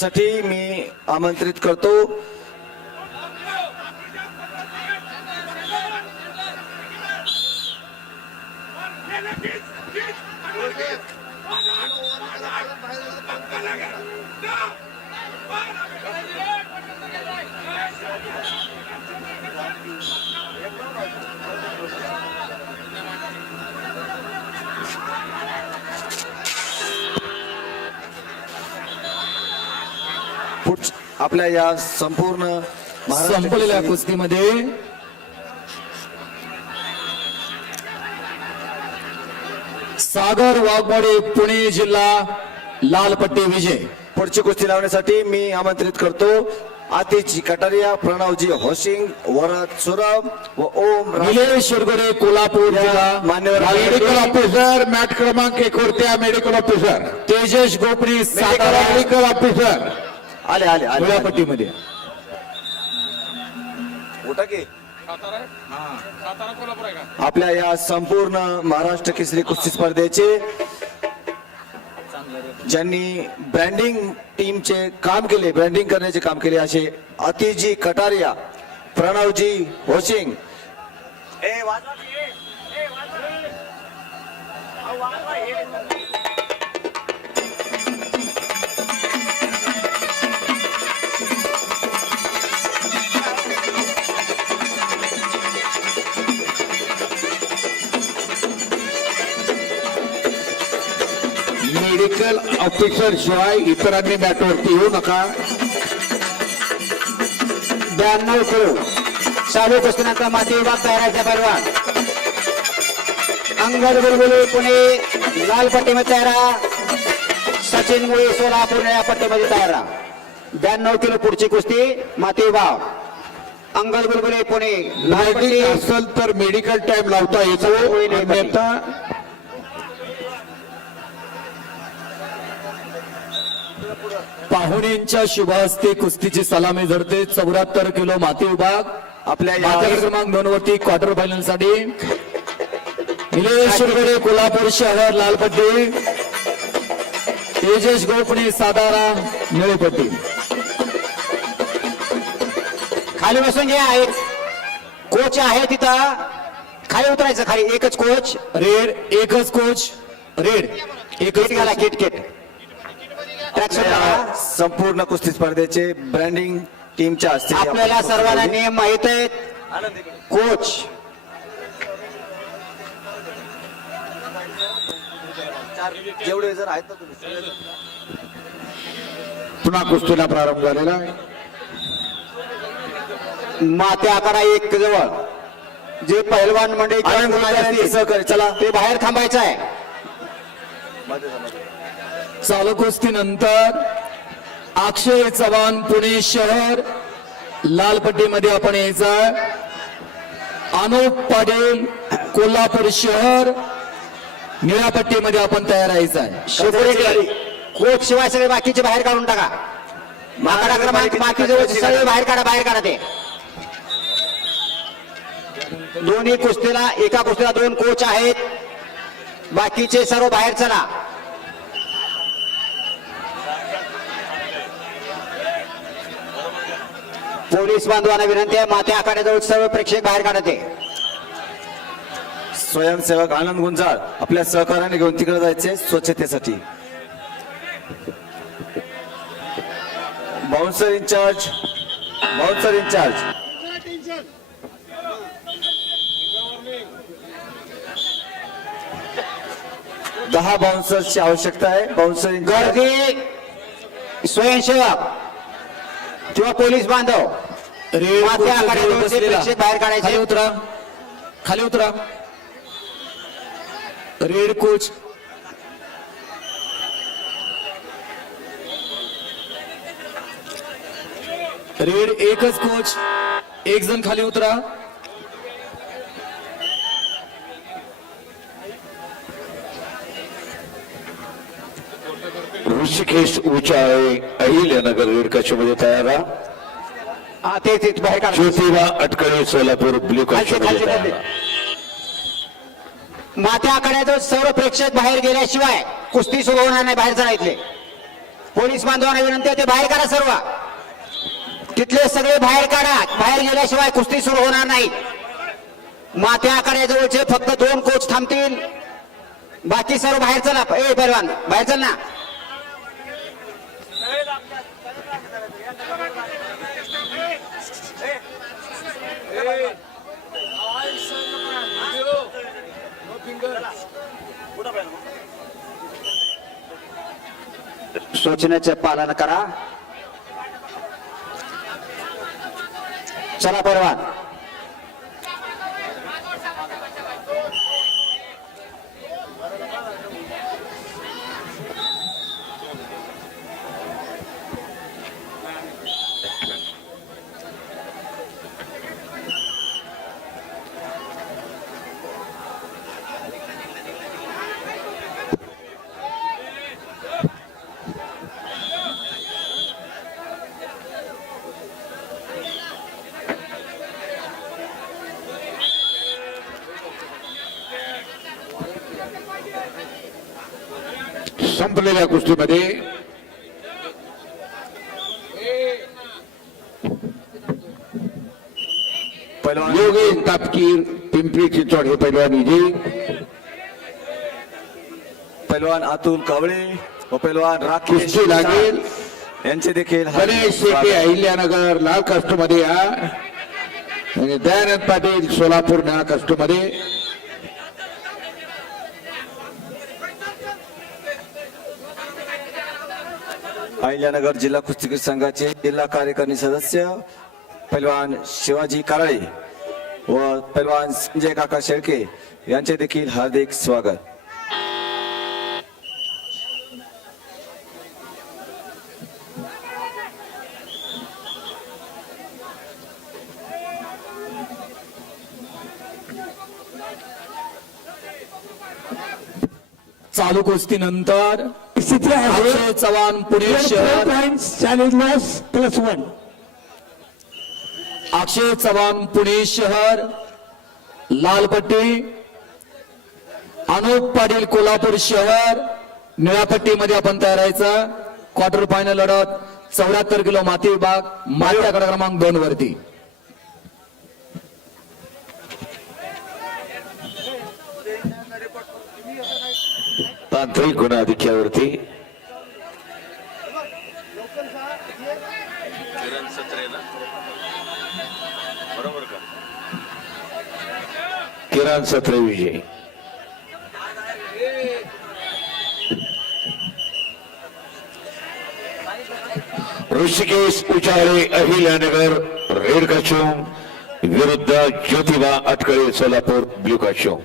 साठी मी आमंत्रित करतो. आपल्या या संपूर्ण संपलेल्या कुस्तीमध्ये सागर वाघमोडे पुणे जिल्हा लालपट्टी विजय. पुढची कुस्ती लावण्यासाठी मी आमंत्रित करतो. आतिची कटारिया प्रणवजी होशिंग वरद सुरभ व ओम निलेश शिरगोरे कोल्हापूर मान्यवर मेडिकल ऑफिसर मॅट क्रमांक एक medical officer. Tejas Gopari medical officer. आले आले आले. की? आपल्या या संपूर्ण महाराष्ट्र केसरी कुस्ती स्पर्धेचे ज्यांनी ब्रँडिंग टीमचे काम केले ब्रँडिंग करण्याचे काम केले असे अतिजी कटारिया प्रणवजी होशिंग. मेडिकल ऑफिसर शिवाय इतरांनी मॅटवरती येऊ नका. ब्याण्णव किलो चालू कुस्तीनंतर माती विभाग तयारायचा पैलवान अंगद बुलबुली पुणे लाल पट्टीमध्ये तयारा. सचिन मुळे सोलापूर निळ्या पट्टीमध्ये तयारा. ब्याण्णव किलो पुढची कुस्ती माती विभाग अंगद बुलबुली पुणे लाल असेल तर मेडिकल टाइम लावता येतो. पाहुण्यांच्या शुभ हस्ते कुस्तीची सलामी धरते. चौऱ्याहत्तर किलो माती विभाग. आपल्या क्रमांक दोन वरती क्वार्टर फायनलसाठी. निलेश कोल्हापूर शहर लालपट्टी. तेजस गोपणे सातारा निळेपट्टी. खाली बसून घ्या एक कोच आहे तिथं. खाली उतरायचं खाली एकच कोच रेड एकच कोच रेड किट एकच घाला coach. संपूर्ण कुस्ती स्पर्धेचे ब्रँडिंग टीमच्या हस्ते आपल्याला सर्वांना नियम माहीत आहेत कोच. जेवढे जर आहेत पुन्हा कुस्तीला प्रारंभ झालेला आहे. माते आकडा एक जवळ. जे पहिलवान असतील, सहकारी चला. ते बाहेर थांबायचं आहे. चालू नंतर अक्षय चव्हाण पुणे शहर लालपट्टीमध्ये आपण यायचं. अनुप पाटील कोल्हापूर शहर निळ्या पट्टीमध्ये आपण तयार यायचं आहे. कोच शिवाय सगळे बाकीचे बाहेर काढून टाका. आकडा क्रमांक बाकी जवळ सगळे बाहेर काढा. बाहेर काढा ते. दोन्ही कुस्तीला एका कुस्तीला दोन कोच आहेत. बाकीचे सर्व बाहेर चला. पोलीस बांधवांना विनंती आहे माते आखाड्याजवळ सर्व प्रेक्षक बाहेर काढा ते स्वयंसेवक आनंद गुंजाळ आपल्या सहकार्याने घेऊन तिकडे जायचे स्वच्छतेसाठी. बाउन्सर इंचार्ज बाउन्सर इंचार्ज दहा बाउन्सर्सची आवश्यकता आहे. बाउन्सर गर्दी! स्वयंसेवक! किंवा पोलीस बांधव माते ते बाहेर काढायचे. उतरा. खाली उतरा. Red coach. रेड एकच कोच. एक जण खाली उतरा. ऋषिकेश उचाळे अहिल्यानगर रेड कक्षमध्ये तयार हा बाहेर काढा. ज्योतिबा अटकळे सोलापूर ब्ल्यू खालचे कक्षमध्ये खालचे मात्या आखाड्याजवळ सर्व प्रेक्षक बाहेर गेल्याशिवाय कुस्ती सुरू होणार नाही बाहेर चला इथले. पोलीस बांधवांना विनंती आहे ते बाहेर काढा सर्व. तिथले सगळे बाहेर काढा. बाहेर गेल्याशिवाय कुस्ती सुरू होणार नाही. माथ्या आखाड्याजवळचे फक्त दोन कोच थांबतील. बाकी सर्व बाहेर चला. ए पैलवान बाहेर चल ना. सूचनेचे पालन करा. चला परवान संपलेल्या कुस्तीमध्ये. योगेश तापकीर पिंपरी चिंचवड हे पैलवान विजयी. पैलवान अतुल कावळे व पैलवान राकेश कुस्ती लागेल. यांचे देखील गणेश स्वागत. अहिल्यानगर लाल कास्टमध्ये या आणि दयानंद पाटील सोलापूर निळा कास्टमध्ये अहिल्यानगर जिल्हा कुस्तीगीर संघाचे जिल्हा कार्यकारिणी सदस्य पैलवान शिवाजी कराळे व पैलवान संजय काका शेळके यांचे देखील हार्दिक स्वागत. चालू कुस्तीनंतर स्थिती आहे अक्षय चव्हाण पुणे शहर. Loss plus one Akshay Chavan Pune शहर. लालपट्टी. अनुप पाटील कोल्हापूर शहर. निळापट्टीमध्ये आपण तयार राहायचं. क्वार्टर फायनल लढत. चौऱ्याहत्तर किलो माती विभाग आकडा क्रमांक दोन वरती. तांत्रिक गुणाधिक्यावरती किरण सत्रे विजय। ऋषिकेश उचाळे अहिल्यानगर रेड काशोम विरुद्ध ज्योतिबा अटकळे सोलापूर ब्ल्यू काशोम